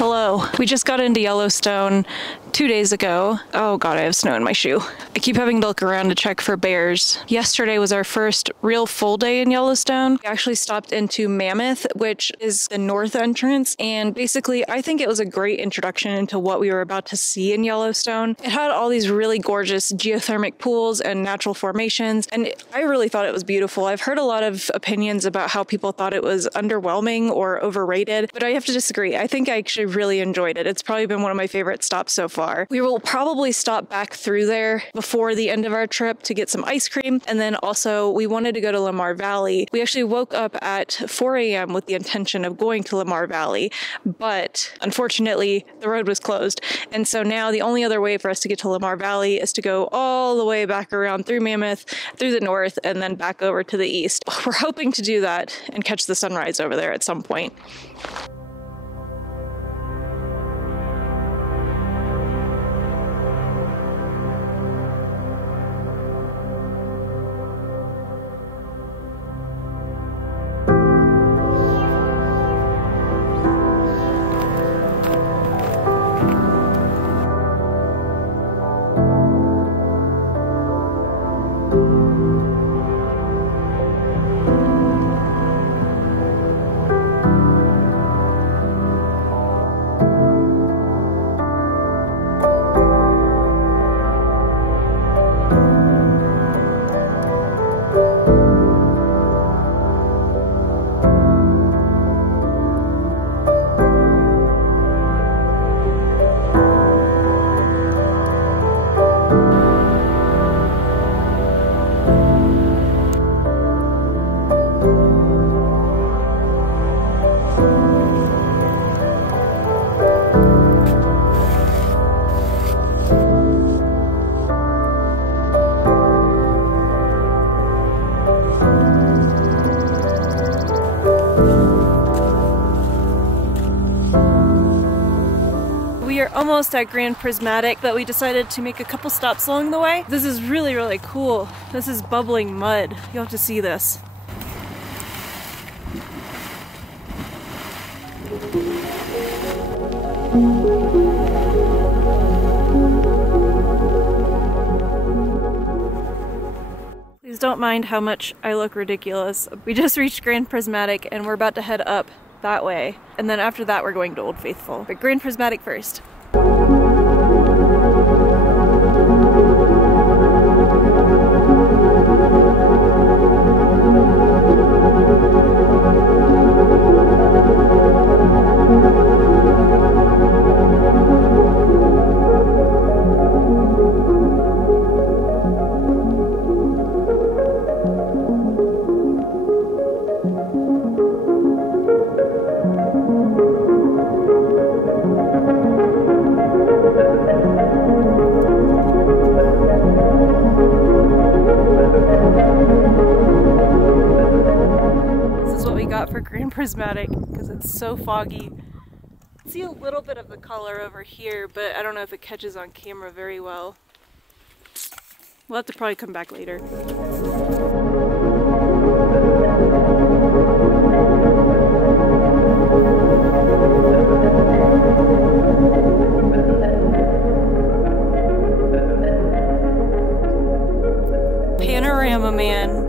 Hello. We just got into Yellowstone 2 days ago. Oh god, I have snow in my shoe. I keep having to look around to check for bears. Yesterday was our first real full day in Yellowstone. We actually stopped into Mammoth, which is the north entrance, and basically I think it was a great introduction into what we were about to see in Yellowstone. It had all these really gorgeous geothermal pools and natural formations, and I really thought it was beautiful. I've heard a lot of opinions about how people thought it was underwhelming or overrated, but I have to disagree. I think I actually really enjoyed it. It's probably been one of my favorite stops so far. We will probably stop back through there before the end of our trip to get some ice cream, and then also we wanted to go to Lamar Valley. We actually woke up at 4 a.m. with the intention of going to Lamar Valley, but unfortunately the road was closed, and so now the only other way for us to get to Lamar Valley is to go all the way back around through Mammoth, through the north, and then back over to the east. We're hoping to do that and catch the sunrise over there at some point. Almost at Grand Prismatic, but we decided to make a couple stops along the way. This is really, really cool. This is bubbling mud. You'll have to see this. Please don't mind how much I look ridiculous. We just reached Grand Prismatic and we're about to head up that way. And then after that we're going to Old Faithful. But Grand Prismatic first. For Grand Prismatic because it's so foggy. I see a little bit of the color over here, but I don't know if it catches on camera very well. We'll have to probably come back later. Panorama Man.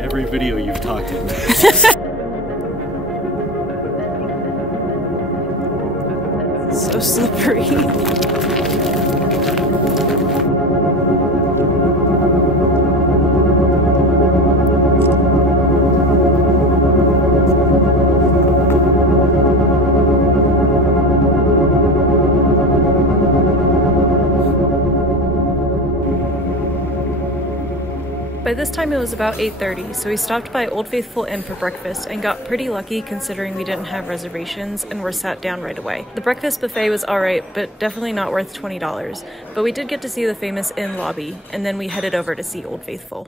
Every video you've talked in. So slippery. By this time it was about 8:30, so we stopped by Old Faithful Inn for breakfast and got pretty lucky considering we didn't have reservations and were sat down right away. The breakfast buffet was alright, but definitely not worth $20, but we did get to see the famous inn lobby, and then we headed over to see Old Faithful.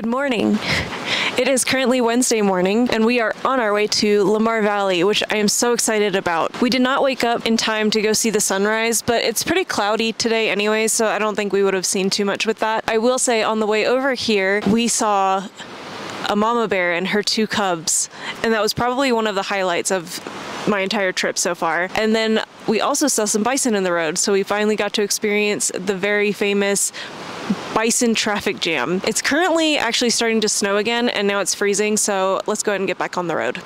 Good morning. It is currently Wednesday morning and we are on our way to Lamar Valley, which I am so excited about. We did not wake up in time to go see the sunrise, but it's pretty cloudy today anyway, so I don't think we would have seen too much with that. I will say on the way over here, we saw a mama bear and her 2 cubs, and that was probably one of the highlights of my entire trip so far. And then we also saw some bison in the road, so we finally got to experience the very famous bison traffic jam. It's currently actually starting to snow again, and now it's freezing, so let's go ahead and get back on the road.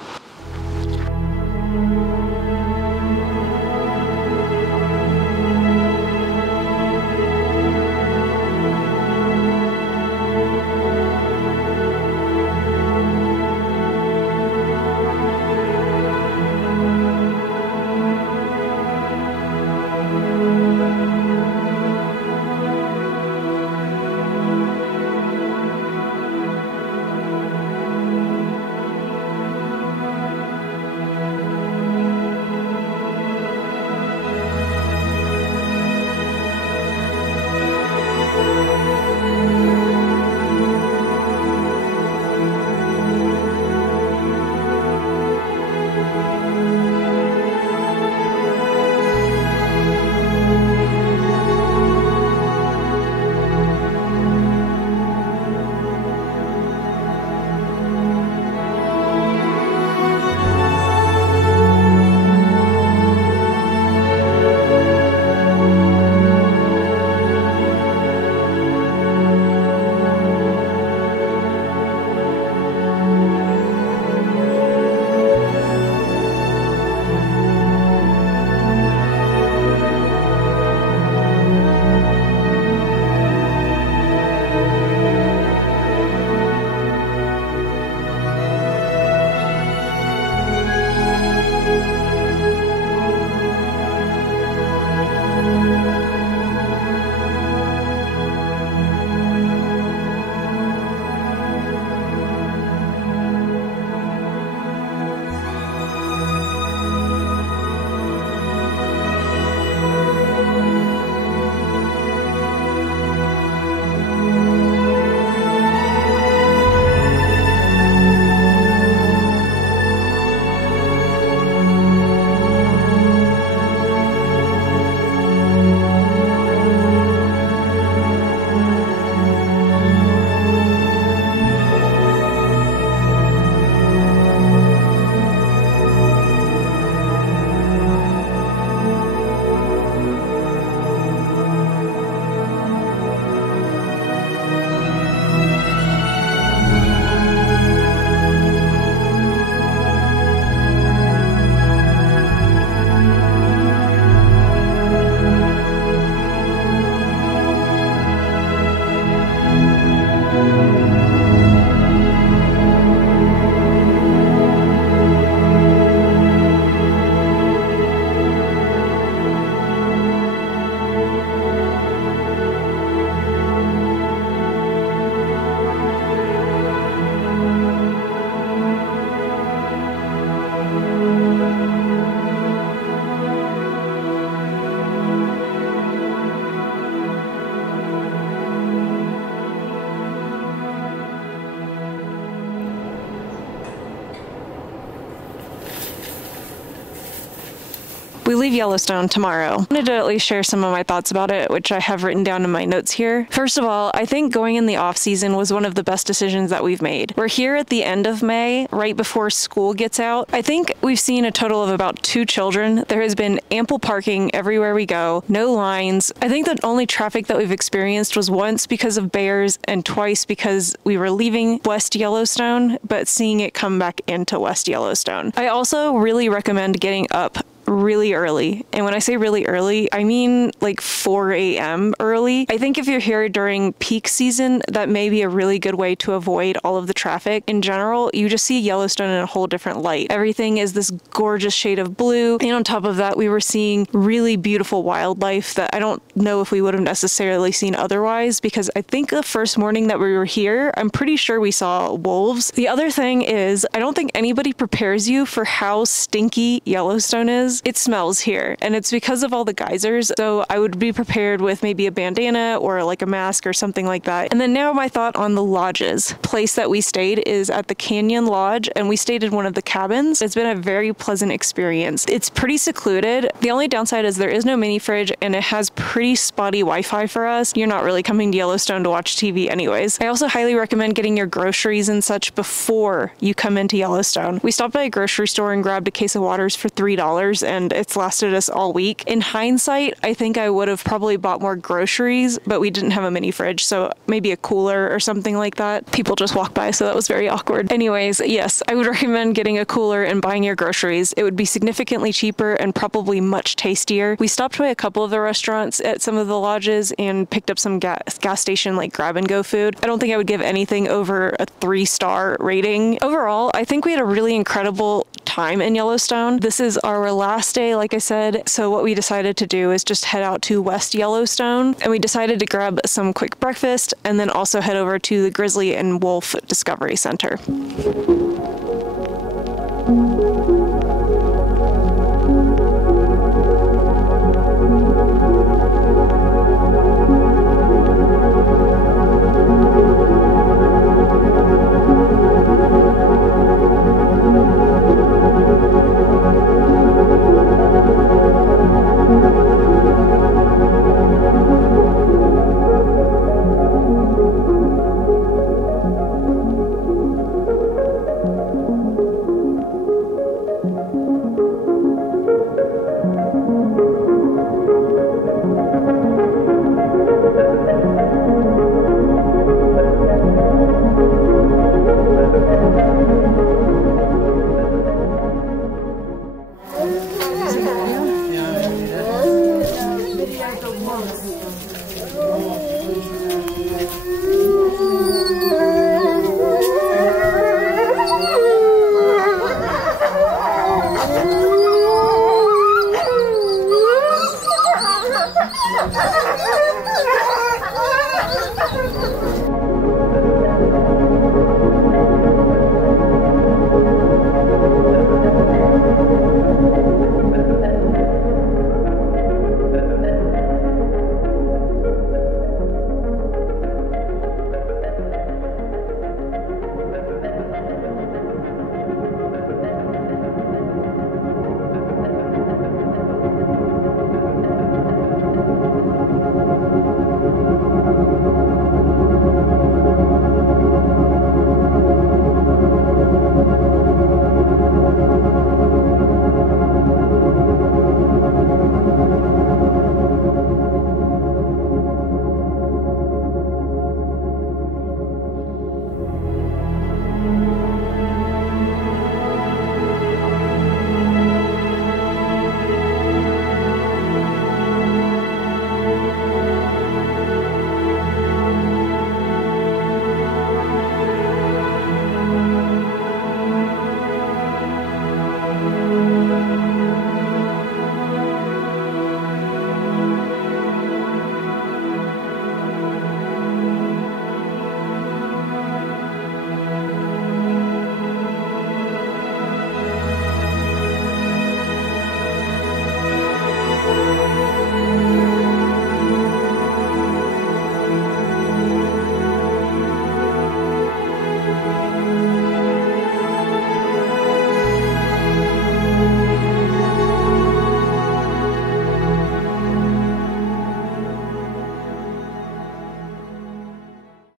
We leave Yellowstone tomorrow. I wanted to at least share some of my thoughts about it, which I have written down in my notes here. First of all, I think going in the off season was one of the best decisions that we've made. We're here at the end of May, right before school gets out. I think we've seen a total of about 2 children. There has been ample parking everywhere we go, no lines. I think the only traffic that we've experienced was once because of bears and twice because we were leaving West Yellowstone, but seeing it come back into West Yellowstone. I also really recommend getting up really early. And when I say really early, I mean like 4 a.m. early. I think if you're here during peak season, that may be a really good way to avoid all of the traffic. In general, you just see Yellowstone in a whole different light. Everything is this gorgeous shade of blue. And on top of that, we were seeing really beautiful wildlife that I don't know if we would have necessarily seen otherwise, because I think the first morning that we were here, I'm pretty sure we saw wolves. The other thing is, I don't think anybody prepares you for how stinky Yellowstone is. lodges, it smells here, and it's because of all the geysers. So I would be prepared with maybe a bandana or like a mask or something like that. And then now my thought on the lodges. Place that we stayed is at the Canyon Lodge, and we stayed in one of the cabins. It's been a very pleasant experience. It's pretty secluded. The only downside is there is no mini fridge, and it has pretty spotty Wi-Fi for us. You're not really coming to Yellowstone to watch TV anyways. I also highly recommend getting your groceries and such before you come into Yellowstone. We stopped by a grocery store and grabbed a case of waters for $3, and it's lasted us all week. In hindsight, I think I would have probably bought more groceries, but we didn't have a mini fridge, so maybe a cooler or something like that. People just walked by, so that was very awkward. Anyways, yes, I would recommend getting a cooler and buying your groceries. It would be significantly cheaper and probably much tastier. We stopped by a couple of the restaurants at some of the lodges and picked up some gas station like grab and go food. I don't think I would give anything over a 3-star rating. Overall, I think we had a really incredible time in Yellowstone. This is our last day, like I said, so what we decided to do is just head out to West Yellowstone, and we decided to grab some quick breakfast and then also head over to the Grizzly and Wolf Discovery Center.